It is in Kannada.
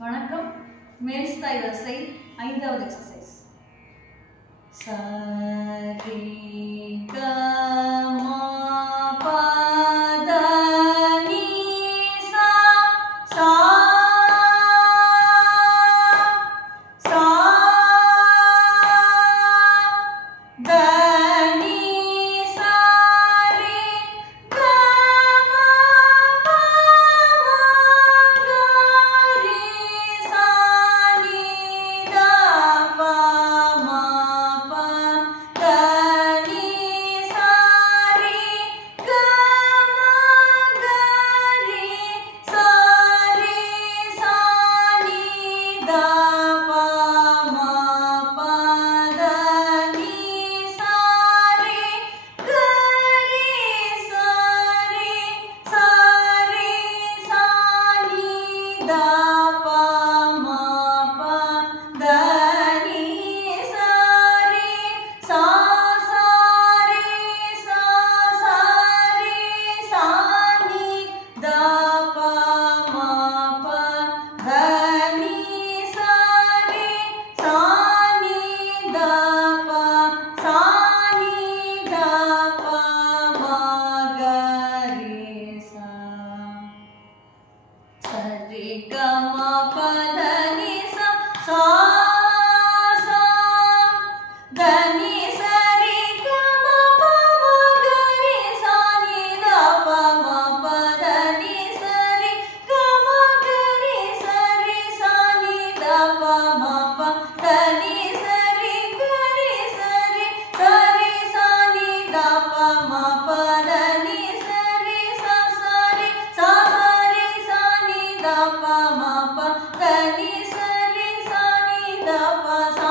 வணக்கம். மேல்ஸ்தாய் வரிசை 5வது எக்ஸசைஸ். சரி க ம ப த நீ சா சா சா த நீ சா ரே க ம ப ம க ரே சா நீ த ப ம ப த நீ சா ரே க ம க ரே சா ரே சா நீ த ப ம ப த நீ சா ரே க ரே சா ரே சா ரே சா நீ த ப ம ப த நீ சா ரே சா சா ரே சா சா ரே சா நீ த ப ம ப த நீ சா ரே சா நீ த ப சா நீ த ப ம க ரே ಸಾ ಸರಿ ಗ ಮ ಪ ಧ ನಿ ಸಾ ಸಾ ಸಾ ದ ನಿ ಸ ರಿ ಗ ಮ ಪ ಮ ಗ ರಿ ಸಾ ನಿ ದ ಪ ಮ ಪ ದ ನಿ ಸ ರಿ ಗ ಮ ಗ ರಿ ಸ ರಿ ಸಾ ನಿ ದ ಪ ಮ ಪ ದ ನಿ ಸ ರಿ ಗ ರಿ ಸ ರಿ ಸ ರಿ ಸಾ ನಿ ದ ಪ ಮ ಪ ದ ನಿ ಸ ರಿ ಸಾ ಸಾ ರಿ ಸಾ ಸಾ ರಿ ಸಾ ನಿ ದ ಪ ಮ ಪ ದ ನಿ ಸ ರಿ ಸಾ ನಿ ದ ಪ ಸಾ